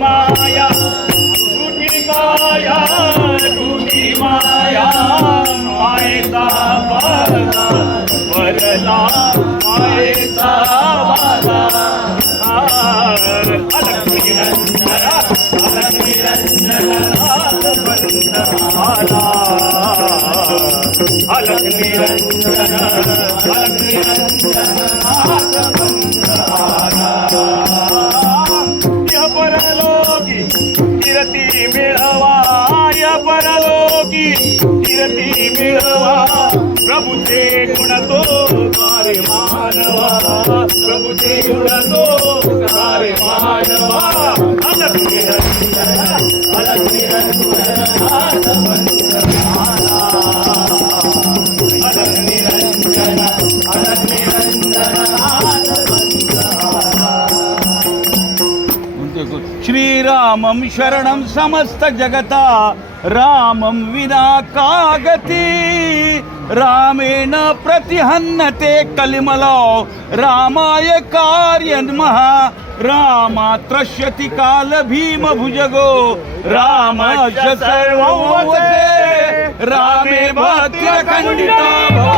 माया तुझी माया तुझी माया मायेचा वाला वरला मायेचा वाला अलग निरंजन हात बंद आला अलग निरंजन हात बंद आला या परलोकी कीर्ती मिळवा या परलोकी कीर्ती मिळवा प्रभूचे गुण तो गारे मानवा प्रभूचे गुण तो गारे मानवा अलग निरंजन हात बंद आला अलग निरंजन हात बंद आला श्रीरामं शरणं समस्त जगता रामं विना कागती रामेण प्रतिहन्यते कलिमलो रामाय कार्यन्महा रामात्रश्यति काल भीम भुजगो रामस्य सर्वं वसे रामे भक्त्या खंडिता